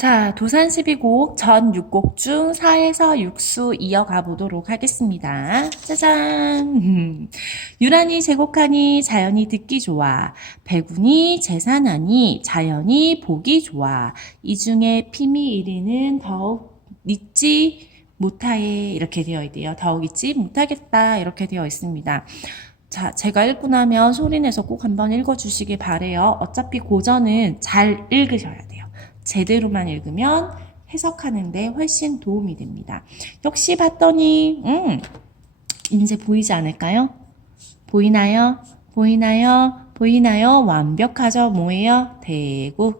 자, 도산 12곡 전 6곡 중 4에서 6수 이어가 보도록 하겠습니다. 짜잔! 유란이 제곡하니 자연이 듣기 좋아. 백운이 제산하니 자연이 보기 좋아. 이 중에 피미 이리는 더욱 잊지 못하에 이렇게 되어 있대요. 더욱 잊지 못하겠다 이렇게 되어 있습니다. 자, 제가 읽고 나면 소리내서 꼭 한번 읽어주시길 바래요. 어차피 고전은 잘 읽으셔야 돼요. 제대로만 읽으면 해석하는데 훨씬 도움이 됩니다. 역시 봤더니 이제 보이지 않을까요? 보이나요? 보이나요? 보이나요? 완벽하죠? 뭐예요? 대구.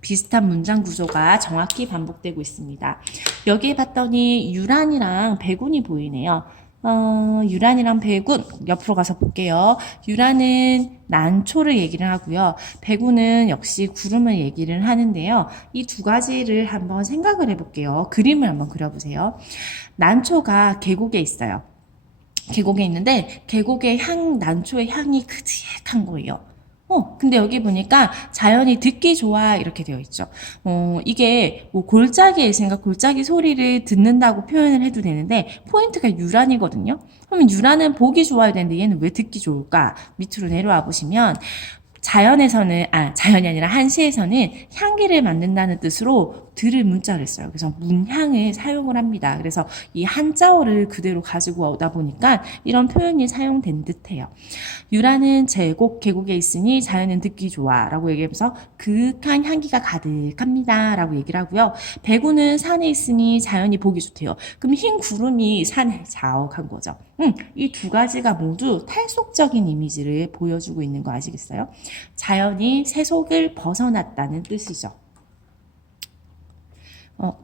비슷한 문장 구조가 정확히 반복되고 있습니다. 여기에 봤더니 유란이랑 백운이 보이네요. 유란이랑 백운 옆으로 가서 볼게요. 유란은 난초를 얘기를 하고요. 백운은 역시 구름을 얘기를 하는데요. 이 두 가지를 한번 생각을 해볼게요. 그림을 한번 그려보세요. 난초가 계곡에 있어요. 계곡에 있는데 계곡의 난초의 향이 그지한 거예요. 근데 여기 보니까 자연이 듣기 좋아 이렇게 되어 있죠. 이게 뭐 골짜기에 있으니까 골짜기 소리를 듣는다고 표현을 해도 되는데 포인트가 유란이거든요. 그러면 유란은 보기 좋아야 되는데 얘는 왜 듣기 좋을까? 밑으로 내려와 보시면 자연이 아니라 한시에서는 향기를 만든다는 뜻으로 들을 문자를 써요. 그래서 문향을 사용을 합니다. 그래서 이 한자어를 그대로 가지고 오다 보니까 이런 표현이 사용된 듯해요. 유라는 계곡에 있으니 자연은 듣기 좋아 라고 얘기하면서 그윽한 향기가 가득합니다 라고 얘기를 하고요. 백우는 산에 있으니 자연이 보기 좋대요. 그럼 흰 구름이 산에 자욱한 거죠. 이 두 가지가 모두 탈속적인 이미지를 보여주고 있는 거 아시겠어요? 자연이 세속을 벗어났다는 뜻이죠.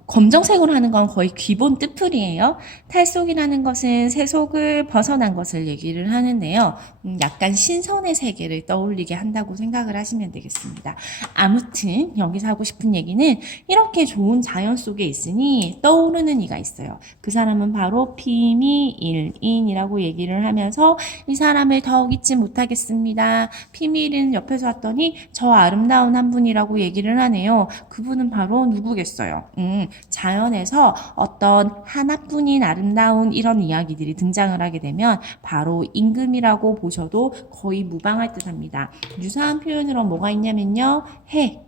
검정색으로 하는 건 거의 기본 뜻풀이에요. 탈속이라는 것은 세속을 벗어난 것을 얘기를 하는데요. 약간 신선의 세계를 떠올리게 한다고 생각을 하시면 되겠습니다. 아무튼 여기서 하고 싶은 얘기는 이렇게 좋은 자연 속에 있으니 떠오르는 이가 있어요. 그 사람은 바로 피미일인이라고 얘기를 하면서 이 사람을 더욱 잊지 못하겠습니다. 피미일인 옆에서 왔더니 저 아름다운 한 분이라고 얘기를 하네요. 그분은 바로 누구겠어요? 자연에서 어떤 하나뿐인 아름다운 이런 이야기들이 등장을 하게 되면 바로 임금이라고 보셔도 거의 무방할 듯합니다. 유사한 표현으로 뭐가 있냐면요. 해,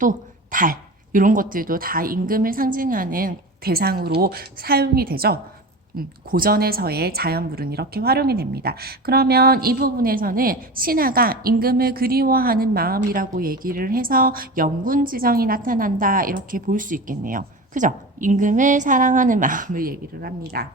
또 달 이런 것들도 다 임금을 상징하는 대상으로 사용이 되죠. 고전에서의 자연물은 이렇게 활용이 됩니다. 그러면 이 부분에서는 신하가 임금을 그리워하는 마음이라고 얘기를 해서 영군지정이 나타난다 이렇게 볼 수 있겠네요. 그죠? 임금을 사랑하는 마음을 얘기를 합니다.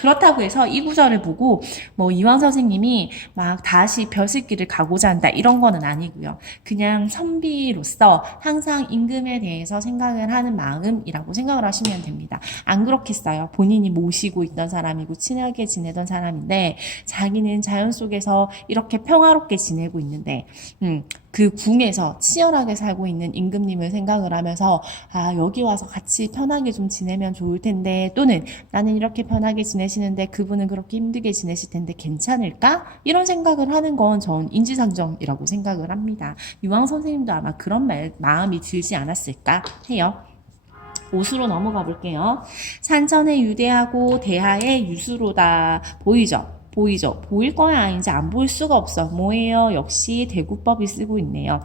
그렇다고 해서 이 구절을 보고 뭐 이황 선생님이 막 다시 벼슬길을 가고자 한다 이런 거는 아니고요. 그냥 선비로서 항상 임금에 대해서 생각을 하는 마음이라고 생각을 하시면 됩니다. 안 그렇겠어요. 본인이 모시고 있던 사람이고 친하게 지내던 사람인데 자기는 자연 속에서 이렇게 평화롭게 지내고 있는데 그 궁에서 치열하게 살고 있는 임금님을 생각을 하면서 여기 와서 같이 편하게 좀 지내면 좋을 텐데 또는 나는 이렇게 편하게 지내시는데 그분은 그렇게 힘들게 지내실 텐데 괜찮을까? 이런 생각을 하는 건 전 인지상정이라고 생각을 합니다. 유황 선생님도 아마 그런 마음이 들지 않았을까 해요. 옷으로 넘어가 볼게요. 산천의 유대하고 대하의 유수로다. 보이죠? 보일 거야 아닌지 안 보일 수가 없어. 뭐예요? 역시 대구법이 쓰고 있네요.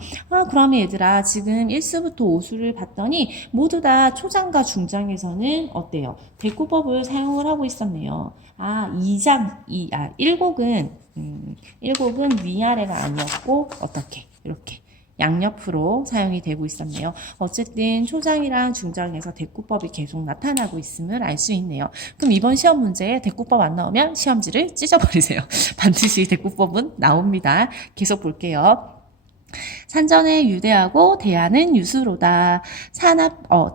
그러면 얘들아 지금 1수부터 5수를 봤더니 모두 다 초장과 중장에서는 어때요? 대구법을 사용을 하고 있었네요. 1곡은 위아래가 아니었고 어떻게 이렇게 양옆으로 사용이 되고 있었네요. 어쨌든 초장이랑 중장에서 대꾸법이 계속 나타나고 있음을 알 수 있네요. 그럼 이번 시험 문제에 대꾸법 안 나오면 시험지를 찢어버리세요. 반드시 대꾸법은 나옵니다. 계속 볼게요. 산전에 유대하고 대하는 유수로다.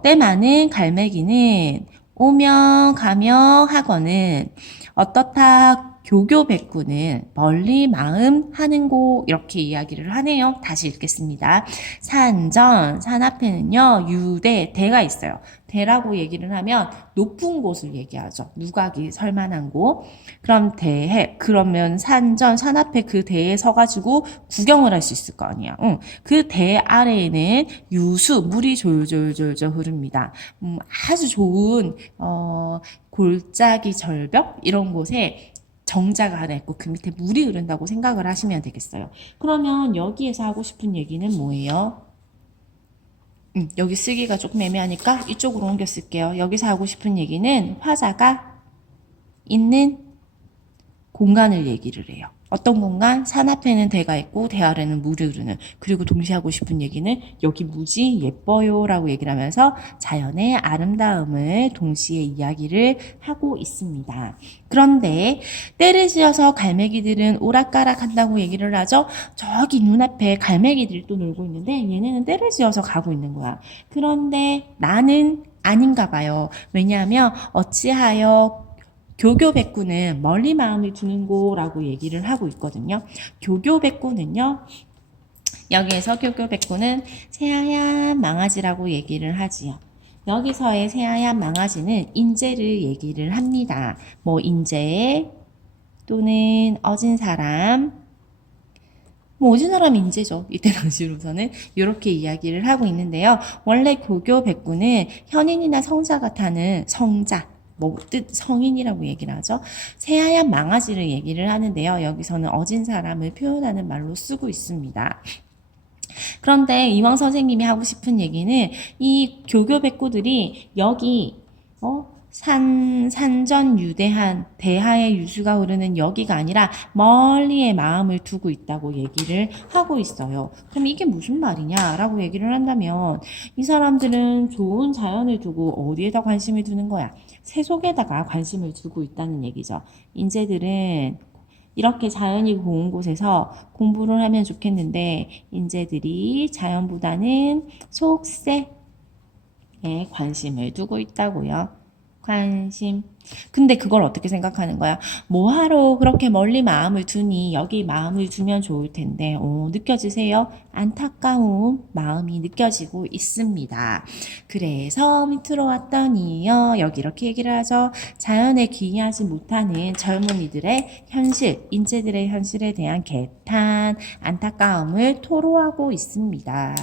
때 많은 갈매기는 오며 가며 하거는 어떻다 교교백구는 멀리 마음 하는 곳 이렇게 이야기를 하네요. 다시 읽겠습니다. 산전, 산 앞에는요. 유대, 대가 있어요. 대라고 얘기를 하면 높은 곳을 얘기하죠. 누각이 설만한 곳. 그럼 대해, 그러면 산전, 산 앞에 그 대에 서가지고 구경을 할 수 있을 거 아니야. 응. 그 대 아래에는 유수, 물이 졸졸졸졸 흐릅니다. 아주 좋은, 골짜기 절벽? 이런 곳에 정자가 하나 있고 그 밑에 물이 흐른다고 생각을 하시면 되겠어요. 그러면 여기에서 하고 싶은 얘기는 뭐예요? 여기 쓰기가 조금 애매하니까 이쪽으로 옮겨 쓸게요. 여기서 하고 싶은 얘기는 화자가 있는 공간을 얘기를 해요. 어떤 공간? 산 앞에는 대가 있고 대 아래는 물이 흐르는. 그리고 동시에 하고 싶은 얘기는 여기 무지 예뻐요 라고 얘기를 하면서 자연의 아름다움을 동시에 이야기를 하고 있습니다. 그런데 때를 지어서 갈매기들은 오락가락 한다고 얘기를 하죠. 저기 눈앞에 갈매기들이 또 놀고 있는데 얘네는 때를 지어서 가고 있는 거야. 그런데 나는 아닌가 봐요. 왜냐하면 어찌하여 교교백구는 멀리 마음을 두는 거라고 얘기를 하고 있거든요. 교교백구는요. 여기에서 교교백구는 새하얀 망아지라고 얘기를 하지요. 여기서의 새하얀 망아지는 인재를 얘기를 합니다. 뭐 인재 또는 어진 사람, 뭐 어진 사람 인재죠. 이때 당시로서는 이렇게 이야기를 하고 있는데요. 원래 교교백구는 현인이나 성자가 타는 성자, 뭐 뜻 성인이라고 얘기를 하죠. 새하얀 망아지를 얘기를 하는데요. 여기서는 어진 사람을 표현하는 말로 쓰고 있습니다. 그런데 이왕 선생님이 하고 싶은 얘기는 이 교교백구들이 여기 산전 유대한 대하의 유수가 흐르는 여기가 아니라 멀리에 마음을 두고 있다고 얘기를 하고 있어요. 그럼 이게 무슨 말이냐라고 얘기를 한다면 이 사람들은 좋은 자연을 두고 어디에다 관심을 두는 거야? 세속에다가 관심을 두고 있다는 얘기죠. 인재들은 이렇게 자연이 고운 곳에서 공부를 하면 좋겠는데 인재들이 자연보다는 속세에 관심을 두고 있다고요. 관심. 근데 그걸 어떻게 생각하는 거야? 뭐하러 그렇게 멀리 마음을 두니? 여기 마음을 두면 좋을 텐데. 느껴지세요? 안타까운 마음이 느껴지고 있습니다. 그래서 밑으로 왔더니요. 여기 이렇게 얘기를 하죠. 자연에 귀의하지 못하는 젊은이들의 현실, 인재들의 현실에 대한 개탄, 안타까움을 토로하고 있습니다.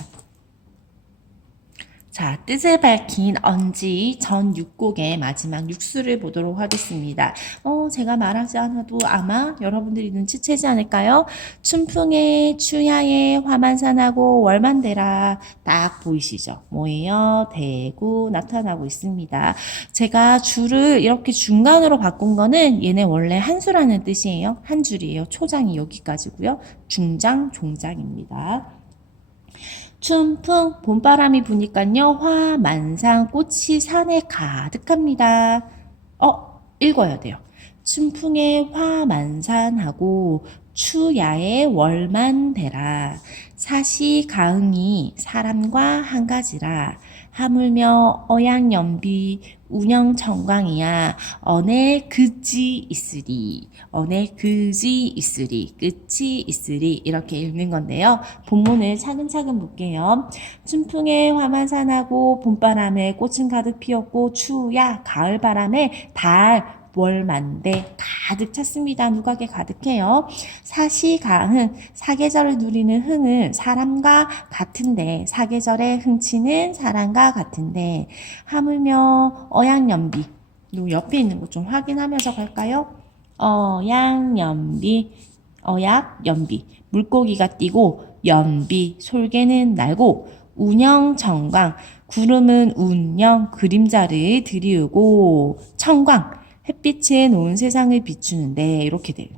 자, 뜻을 밝힌 언지 전 6곡의 마지막 육수를 보도록 하겠습니다. 제가 말하지 않아도 아마 여러분들이 눈치채지 않을까요? 춘풍에 추야에 화만산하고 월만대라 딱 보이시죠? 뭐예요? 대구 나타나고 있습니다. 제가 줄을 이렇게 중간으로 바꾼 거는 얘네 원래 한 수라는 뜻이에요. 한 줄이에요. 초장이 여기까지고요. 중장, 종장입니다. 춘풍 봄바람이 부니까요. 화만상 꽃이 산에 가득합니다. 읽어야 돼요. 춘풍의 화만산하고 추야의 월만대라 사시가흥이 사람과 한 가지라 하물며 어양연비 운영청광이야 언에 그지 있으리 언에 그지 있으리 끝이 있으리 이렇게 읽는 건데요. 본문을 차근차근 볼게요. 춘풍에 화만산하고 봄바람에 꽃은 가득 피었고 추야 가을바람에 달 월만대 가득 찼습니다. 누각에 가득해요. 사시가흥 사계절을 누리는 흥은 사람과 같은데 사계절의 흥치는 사람과 같은데 하물며 어양연비 옆에 있는 것 좀 확인하면서 갈까요? 어양연비 어약연비 물고기가 뛰고 연비 솔개는 날고 운영청광 구름은 운영 그림자를 들이우고 청광 햇빛에 놓은 세상을 비추는데 이렇게 돼요.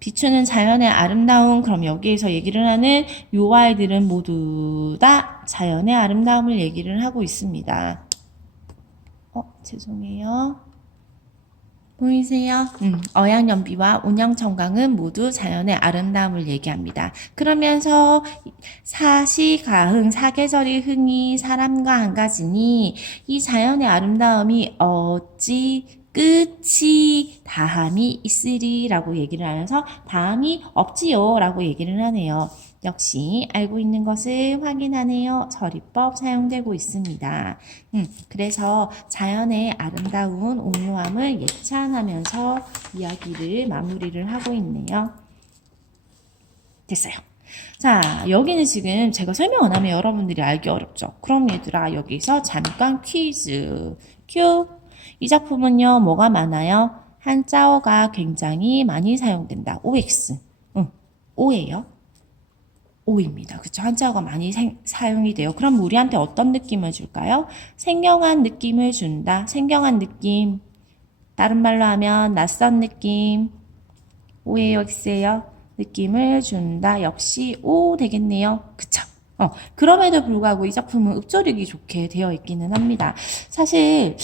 비추는 자연의 아름다움. 그럼 여기에서 얘기를 하는 요 아이들은 모두 다 자연의 아름다움을 얘기를 하고 있습니다. 죄송해요. 보이세요? 어양연비와 운영청강은 모두 자연의 아름다움을 얘기합니다. 그러면서 사시가흥, 사계절의 흥이 사람과 한 가지니 이 자연의 아름다움이 어찌 끝이 다함이 있으리라고 얘기를 하면서 다함이 없지요라고 얘기를 하네요. 역시 알고 있는 것을 확인하네요. 서리법 사용되고 있습니다. 그래서 자연의 아름다운 오묘함을 예찬하면서 이야기를 마무리를 하고 있네요. 됐어요. 자, 여기는 지금 제가 설명 안 하면 여러분들이 알기 어렵죠. 그럼 얘들아, 여기서 잠깐 퀴즈. 큐. 이 작품은요, 뭐가 많아요? 한자어가 굉장히 많이 사용된다. OX. O예요. O입니다. 그쵸? 한자어가 많이 사용이 돼요. 그럼 우리한테 어떤 느낌을 줄까요? 생경한 느낌을 준다. 생경한 느낌. 다른 말로 하면 낯선 느낌. O예요, X예요? 느낌을 준다. 역시 O 되겠네요. 그쵸? 그럼에도 불구하고 이 작품은 읊조리기 좋게 되어 있기는 합니다. 사실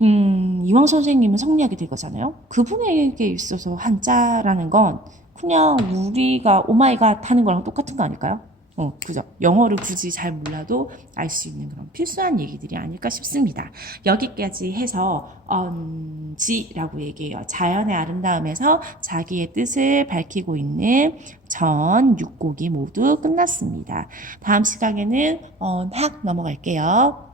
이황 선생님은 성리학이 되거잖아요. 그분에게 있어서 한자라는 건 그냥 우리가 오마이갓 하는 거랑 똑같은 거 아닐까요? 그죠. 영어를 굳이 잘 몰라도 알 수 있는 그런 필수한 얘기들이 아닐까 싶습니다. 여기까지 해서 지라고 얘기해요. 자연의 아름다움에서 자기의 뜻을 밝히고 있는 전 6곡이 모두 끝났습니다. 다음 시간에는 언학 넘어갈게요.